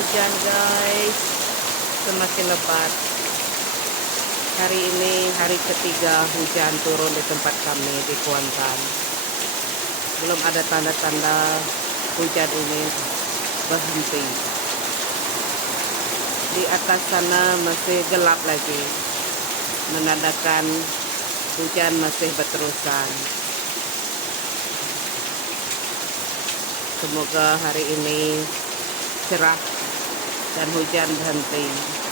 hujan guys, semakin lebat. Hari ini hari ketiga hujan turun di tempat kami di Kuantan. Belum ada tanda-tanda hujan ini berhenti. Di atas sana masih gelap lagi, menandakan hujan masih berterusan. Semoga hari ini cerah dan hujan berhenti.